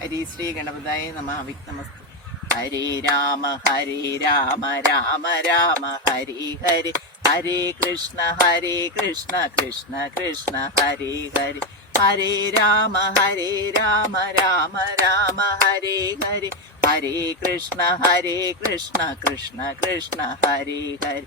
ഹരി ശ്രീ ഗണപതായ നമ. വിഘ്നമസ്തു ഹരി രാമ ഹരി രാമ രാമ രാമ ഹരി ഹരി. ഹരി കൃഷ്ണ ഹരി കൃഷ്ണ കൃഷ്ണ കൃഷ്ണ ഹരി ഹരി. ഹരി രാമ ഹരി രാമ രാമ രാമ ഹരി ഹരി. ഹരി കൃഷ്ണ ഹരി കൃഷ്ണ കൃഷ്ണ കൃഷ്ണ ഹരി ഹരി.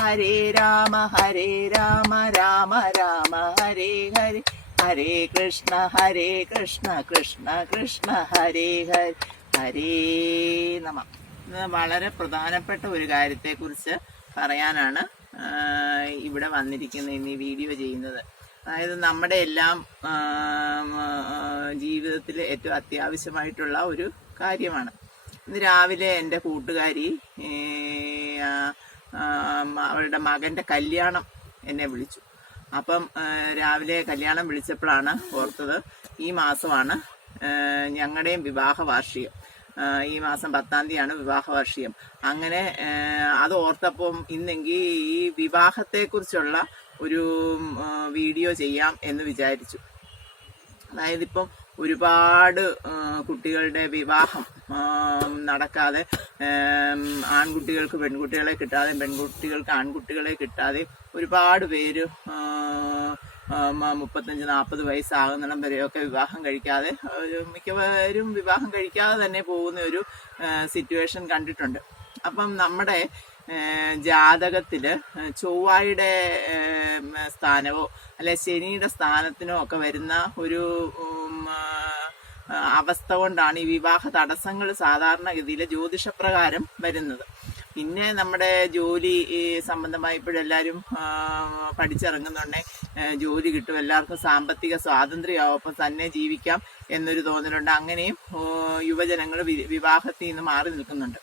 ഹരേ രാമ ഹരേ രാമ രാമ രാമ ഹരേ ഹരി ഹരേ കൃഷ്ണ ഹരേ കൃഷ്ണ കൃഷ്ണ കൃഷ്ണ ഹരേ ഹരി ഹരേ നമ വളരെ പ്രധാനപ്പെട്ട ഒരു കാര്യത്തെക്കുറിച്ച് പറയാനാണ് ഇവിടെ വന്നിരിക്കുന്നത് ഇന്ന് ഈ വീഡിയോ ചെയ്യുന്നത്. അതായത് നമ്മുടെ എല്ലാം ജീവിതത്തിൽ ഏറ്റവും അത്യാവശ്യമായിട്ടുള്ള ഒരു കാര്യമാണ്. ഇന്ന് രാവിലെ എന്റെ കൂട്ടുകാരി അവളുടെ മകന്റെ കല്യാണം എന്നെ വിളിച്ചു. അപ്പം രാവിലെ കല്യാണം വിളിച്ചപ്പോഴാണ് ഓർത്തത് ഈ മാസമാണ് ഞങ്ങളുടെയും വിവാഹ വാർഷികം ഈ മാസം പത്താം തീയതിയാണ് വിവാഹ വാർഷികം അങ്ങനെ അത് ഓർത്തപ്പം ഇന്നെങ്കിൽ ഈ വിവാഹത്തെക്കുറിച്ചുള്ള ഒരു വീഡിയോ ചെയ്യാം എന്ന് വിചാരിച്ചു. അതായത് ഇപ്പം ഒരുപാട് കുട്ടികളുടെ വിവാഹം നടക്കാതെ ആൺകുട്ടികൾക്ക് പെൺകുട്ടികളെ കിട്ടാതെ പെൺകുട്ടികൾക്ക് ആൺകുട്ടികളെ കിട്ടാതെ ഒരുപാട് പേര് മുപ്പത്തഞ്ച് നാൽപ്പത് വയസ്സാകുന്നിടം വരെയൊക്കെ വിവാഹം കഴിക്കാതെ ഒരു മിക്കവരും വിവാഹം കഴിക്കാതെ തന്നെ പോകുന്ന ഒരു സിറ്റുവേഷൻ കണ്ടിട്ടുണ്ട്. അപ്പം നമ്മുടെ ജാതകത്തിൽ ചൊവ്വായുടെ സ്ഥാനവോ അല്ലെ ശനിയുടെ സ്ഥാനത്തിനോ ഒക്കെ വരുന്ന ഒരു അവസ്ഥ കൊണ്ടാണ് ഈ വിവാഹ തടസ്സങ്ങൾ സാധാരണഗതിയിൽ ജ്യോതിഷപ്രകാരം വരുന്നത്. പിന്നെ നമ്മുടെ ജോലി സംബന്ധമായി ഇപ്പോഴെല്ലാവരും പഠിച്ചിറങ്ങുന്നുണ്ടേ. ജോലി കിട്ടും. എല്ലാവർക്കും സാമ്പത്തിക സ്വാതന്ത്ര്യമാവും. തന്നെ ജീവിക്കാം എന്നൊരു തോന്നലുണ്ട്. അങ്ങനെയും യുവജനങ്ങൾ വിവാഹത്തിൽ നിന്ന് മാറി നിൽക്കുന്നുണ്ട്.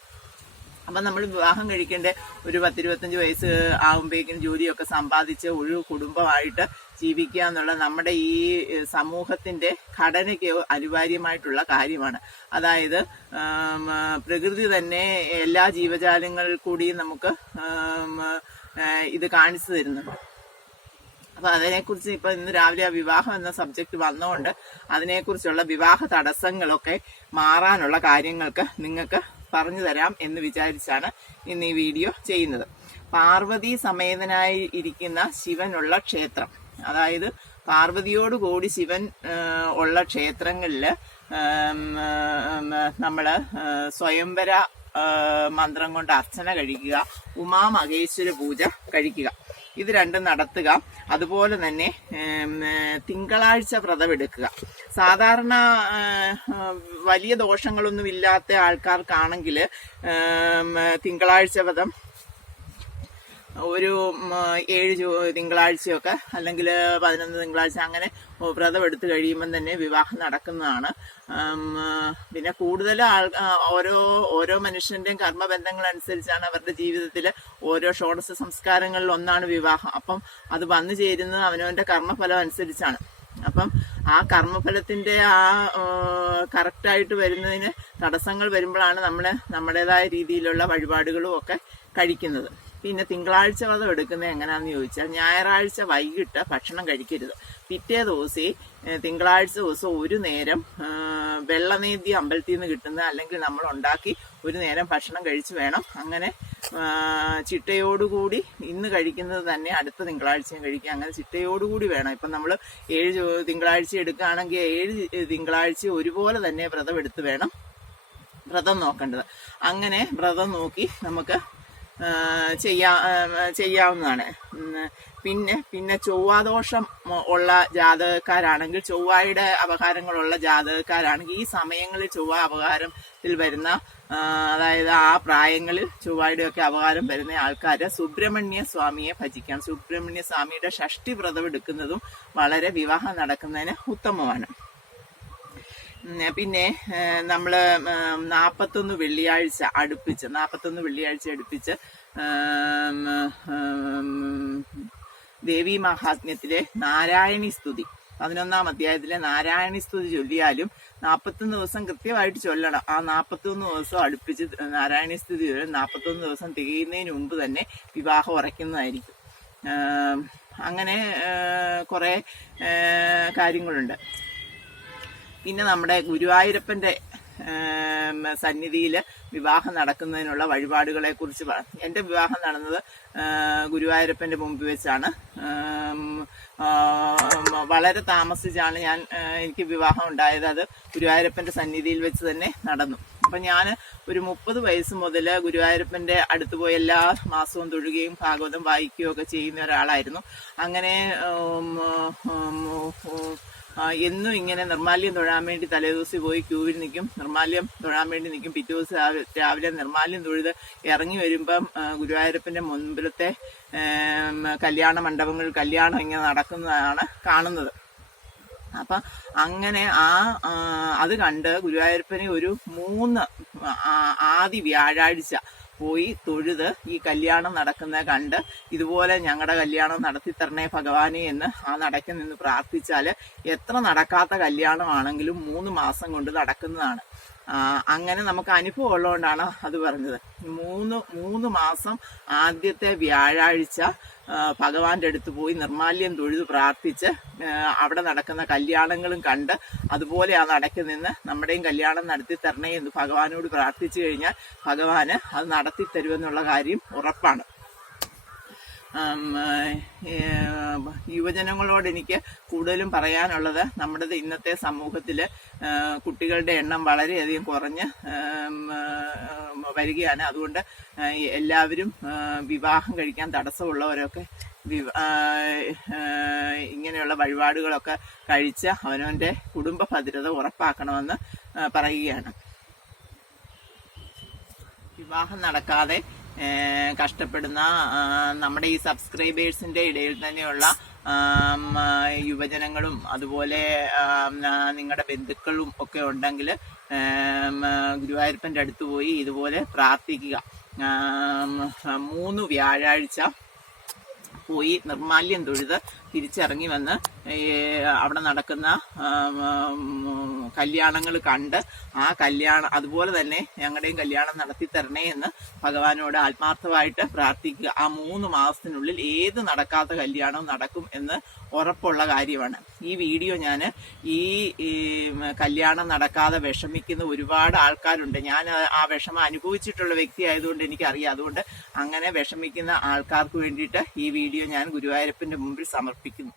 അപ്പം നമ്മൾ വിവാഹം കഴിക്കേണ്ട ഒരു പത്തിരുപത്തഞ്ച് വയസ്സ് ആകുമ്പോഴേക്കും ജോലിയൊക്കെ സമ്പാദിച്ച് ഒരു കുടുംബമായിട്ട് ജീവിക്കുക എന്നുള്ള നമ്മുടെ ഈ സമൂഹത്തിന്റെ ഘടനയ്ക്ക് അനിവാര്യമായിട്ടുള്ള കാര്യമാണ്. അതായത് പ്രകൃതി തന്നെ എല്ലാ ജീവജാലങ്ങൾ കൂടിയും നമുക്ക് ഇത് കാണിച്ചു തരുന്നുണ്ട്. അപ്പൊ അതിനെക്കുറിച്ച് ഇപ്പൊ ഇന്ന് രാവിലെ ആ വിവാഹം എന്ന സബ്ജക്ട് വന്നുകൊണ്ട് അതിനെക്കുറിച്ചുള്ള വിവാഹ തടസ്സങ്ങളൊക്കെ മാറാനുള്ള കാര്യങ്ങൾക്ക് നിങ്ങൾക്ക് പറഞ്ഞു തരാം എന്ന് വിചാരിച്ചാണ് ഇന്ന് ഈ വീഡിയോ ചെയ്യുന്നത്. പാർവതി സമേതനായി ഇരിക്കുന്ന ശിവനുള്ള ക്ഷേത്രം. അതായത് പാർവതിയോട് കൂടി ശിവൻ ഉള്ള ക്ഷേത്രങ്ങളിൽ നമ്മൾ സ്വയംവര മന്ത്രം കൊണ്ട് അർച്ചന കഴിക്കുക ഉമാമഹേശ്വര പൂജ കഴിക്കുക. ഇത് രണ്ടും നടത്തുക. അതുപോലെ തന്നെ തിങ്കളാഴ്ച വ്രതമെടുക്കുക സാധാരണ വലിയ ദോഷങ്ങളൊന്നും ഇല്ലാത്ത ആൾക്കാർക്കാണെങ്കിൽ തിങ്കളാഴ്ച വ്രതം ഒരു ഏഴ് തിങ്കളാഴ്ചയൊക്കെ അല്ലെങ്കിൽ പതിനൊന്ന് തിങ്കളാഴ്ച അങ്ങനെ വ്രതം എടുത്തു കഴിയുമ്പം തന്നെ വിവാഹം നടക്കുന്നതാണ്. പിന്നെ കൂടുതൽ ആൾ ഓരോ ഓരോ മനുഷ്യന്റെയും കർമ്മബന്ധങ്ങൾ അനുസരിച്ചാണ് അവരുടെ ജീവിതത്തിൽ ഓരോ ഷോഡശ സംസ്കാരങ്ങളിൽ ഒന്നാണ് വിവാഹം. അപ്പം അത് വന്നു ചേരുന്നത് അവനവന്റെ കർമ്മഫലം അനുസരിച്ചാണ്. അപ്പം ആ കർമ്മഫലത്തിന്റെ ആ കറക്റ്റായിട്ട് വരുന്നതിന് തടസ്സങ്ങൾ വരുമ്പോഴാണ് നമ്മൾ നമ്മുടേതായ രീതിയിലുള്ള വഴിപാടുകളും ഒക്കെ കഴിക്കുന്നത്. പിന്നെ തിങ്കളാഴ്ച വ്രതം എടുക്കുന്നത് എങ്ങനെയാണെന്ന് ചോദിച്ചാൽ ഞായറാഴ്ച വൈകിട്ട് ഭക്ഷണം കഴിക്കരുത്. പിറ്റേ ദിവസം തിങ്കളാഴ്ച ദിവസം ഒരു നേരം വെള്ളനീതി അമ്പലത്തിൽ നിന്ന് കിട്ടുന്ന അല്ലെങ്കിൽ നമ്മൾ ഉണ്ടാക്കി ഒരു നേരം ഭക്ഷണം കഴിച്ച് വേണം. അങ്ങനെ ചിട്ടയോടുകൂടി ഇന്ന് കഴിക്കുന്നത് തന്നെ അടുത്ത തിങ്കളാഴ്ചയും കഴിക്കുക അങ്ങനെ ചിട്ടയോടുകൂടി വേണം. ഇപ്പം നമ്മൾ ഏഴ് തിങ്കളാഴ്ച എടുക്കുകയാണെങ്കിൽ ഏഴ് തിങ്കളാഴ്ച ഒരുപോലെ തന്നെ വ്രതം എടുത്ത് വേണം. വ്രതം നോക്കേണ്ടത്. അങ്ങനെ വ്രതം നോക്കി നമുക്ക് ചെയ്യാ ചെയ്യാവുന്നതാണ്. പിന്നെ പിന്നെ ചൊവ്വാദോഷം ഉള്ള ജാതകക്കാരാണെങ്കിൽ ചൊവ്വായുടെ അപകാരങ്ങളുള്ള ജാതകക്കാരാണെങ്കിൽ ഈ സമയങ്ങളിൽ ചൊവ്വ അപകാരത്തിൽ വരുന്ന അതായത് ആ പ്രായങ്ങളിൽ ചൊവ്വായുടെ ഒക്കെ അപകാരം വരുന്ന ആൾക്കാർ സുബ്രഹ്മണ്യ സ്വാമിയെ ഭജിക്കാം. സുബ്രഹ്മണ്യ സ്വാമിയുടെ ഷഷ്ടി വ്രതം എടുക്കുന്നതും വളരെ വിവാഹം നടക്കുന്നതിന് ഉത്തമമാണ്. പിന്നെ നമ്മൾ നാൽപ്പത്തൊന്ന് വെള്ളിയാഴ്ച അടുപ്പിച്ച് നാൽപ്പത്തൊന്ന് വെള്ളിയാഴ്ച അടുപ്പിച്ച് ദേവി മഹാത്മ്യത്തിലെ നാരായണി സ്തുതി പതിനൊന്നാം അധ്യായത്തിലെ നാരായണി സ്തുതി ചൊല്ലിയാലും നാൽപ്പത്തൊന്ന് ദിവസം കൃത്യമായിട്ട് ചൊല്ലണം. ആ നാൽപ്പത്തൊന്ന് ദിവസം അടുപ്പിച്ച് നാരായണി സ്തുതി ചൊല്ലും. നാൽപ്പത്തൊന്ന് ദിവസം തികയുന്നതിന് മുമ്പ് തന്നെ വിവാഹം ഉറയ്ക്കുന്നതായിരിക്കും. അങ്ങനെ കുറേ കാര്യങ്ങളുണ്ട്. പിന്നെ നമ്മുടെ ഗുരുവായൂരപ്പന്റെ സന്നിധിയിൽ വിവാഹം നടക്കുന്നതിനുള്ള വഴിപാടുകളെ കുറിച്ച് എന്റെ വിവാഹം നടന്നത് ഗുരുവായൂരപ്പന്റെ മുമ്പിൽ വെച്ചാണ്. വളരെ താമസിച്ചാണ് ഞാൻ എനിക്ക് വിവാഹം ഉണ്ടായത്. അത് ഗുരുവായൂരപ്പന്റെ സന്നിധിയിൽ വെച്ച് തന്നെ നടന്നു. അപ്പൊ ഞാൻ ഒരു മുപ്പത് വയസ്സ് മുതൽ ഗുരുവായൂരപ്പന്റെ അടുത്ത് പോയി എല്ലാ മാസവും തൊഴുകയും ഭാഗവതം വായിക്കുകയും ഒക്കെ ചെയ്യുന്ന ഒരാളായിരുന്നു. അങ്ങനെ എന്നും ഇങ്ങനെ നിർമാല്യം തൊഴാൻ വേണ്ടി തലേദിവസം പോയി ക്യൂവിൽ നിൽക്കും. നിർമാല്യം തൊഴാൻ വേണ്ടി നിൽക്കും. പിറ്റേ ദിവസം രാവിലെ നിർമാല്യം തൊഴുത് ഇറങ്ങി വരുമ്പം ഗുരുവായൂരപ്പന്റെ മുൻപിലത്തെ കല്യാണ മണ്ഡപങ്ങളിൽ കല്യാണം ഇങ്ങനെ നടക്കുന്നതാണ് കാണുന്നത്. അപ്പൊ അങ്ങനെ ആ അത് കണ്ട് ഗുരുവായൂരപ്പനെ ഒരു മൂന്ന് ആദ്യ വ്യാഴാഴ്ച പോയി തൊഴുത് ഈ കല്യാണം നടക്കുന്നത് കണ്ട് ഇതുപോലെ ഞങ്ങളുടെ കല്യാണം നടത്തി തരണേ ഭഗവാനെ എന്ന് ആ നടക്ക് നിന്ന് പ്രാർത്ഥിച്ചാൽ എത്ര നടക്കാത്ത കല്യാണമാണെങ്കിലും മൂന്ന് മാസം കൊണ്ട് നടക്കുന്നതാണ്. അങ്ങനെ നമുക്ക് അനുഭവം ഉള്ളതുകൊണ്ടാണ് അത് പറഞ്ഞത്. മൂന്ന് മൂന്ന് മാസം ആദ്യത്തെ വ്യാഴാഴ്ച ഭഗവാന്റെ അടുത്ത് പോയി നിർമാല്യം തൊഴുത് പ്രാർത്ഥിച്ച് അവിടെ നടക്കുന്ന കല്യാണങ്ങളും കണ്ട് അതുപോലെ ആ നടക്കി നിന്ന് നമ്മുടെയും കല്യാണം നടത്തി തരണേ എന്ന് ഭഗവാനോട് പ്രാർത്ഥിച്ചു കഴിഞ്ഞാൽ ഭഗവാന് അത് നടത്തി തരുമെന്നുള്ള കാര്യം ഉറപ്പാണ്. യുവജനങ്ങളോട് എനിക്ക് കൂടുതലും പറയാനുള്ളത് നമ്മുടെ ഇന്നത്തെ സമൂഹത്തിൽ കുട്ടികളുടെ എണ്ണം വളരെയധികം കുറഞ്ഞ് വരികയാണ്. അതുകൊണ്ട് എല്ലാവരും വിവാഹം കഴിക്കാൻ തടസ്സമുള്ളവരൊക്കെ ഇങ്ങനെയുള്ള വഴിപാടുകളൊക്കെ കഴിച്ച് അവനവന്റെ കുടുംബ ഭദ്രത ഉറപ്പാക്കണമെന്ന് പറയുകയാണ്. വിവാഹം നടക്കാതെ കഷ്ടപ്പെടുന്ന നമ്മുടെ ഈ സബ്സ്ക്രൈബേഴ്സിന്റെ ഇടയിൽ തന്നെയുള്ള യുവജനങ്ങളും അതുപോലെ നിങ്ങളുടെ ബന്ധുക്കളും ഒക്കെ ഉണ്ടെങ്കിൽ ഗുരുവായൂരപ്പന്റെ അടുത്ത് പോയി ഇതുപോലെ പ്രാർത്ഥിക്കുക. മൂന്ന് വ്യാഴാഴ്ച പോയി നിർമാല്യം തൊഴുത് തിരിച്ചിറങ്ങി വന്ന് അവിടെ നടക്കുന്ന കല്യാണങ്ങൾ കണ്ട് ആ കല്യാണം അതുപോലെ തന്നെ ഞങ്ങളുടെയും കല്യാണം നടത്തി തരണേ എന്ന് ഭഗവാനോട് ആത്മാർത്ഥമായിട്ട് പ്രാർത്ഥിക്കുക. ആ മൂന്ന് മാസത്തിനുള്ളിൽ ഏത് നടക്കാത്ത കല്യാണവും നടക്കും എന്ന് ഉറപ്പുള്ള കാര്യമാണ്. ഈ വീഡിയോ ഞാൻ ഈ കല്യാണം നടക്കാതെ വിഷമിക്കുന്ന ഒരുപാട് ആൾക്കാരുണ്ട്. ഞാൻ ആ- വിഷമം അനുഭവിച്ചിട്ടുള്ള വ്യക്തി ആയതുകൊണ്ട് എനിക്കറിയാം. അതുകൊണ്ട് അങ്ങനെ വിഷമിക്കുന്ന ആൾക്കാർക്ക് വേണ്ടിയിട്ട് ഈ വീഡിയോ ഞാൻ ഗുരുവായൂരപ്പന്റെ മുമ്പിൽ സമർപ്പിക്കുന്നു.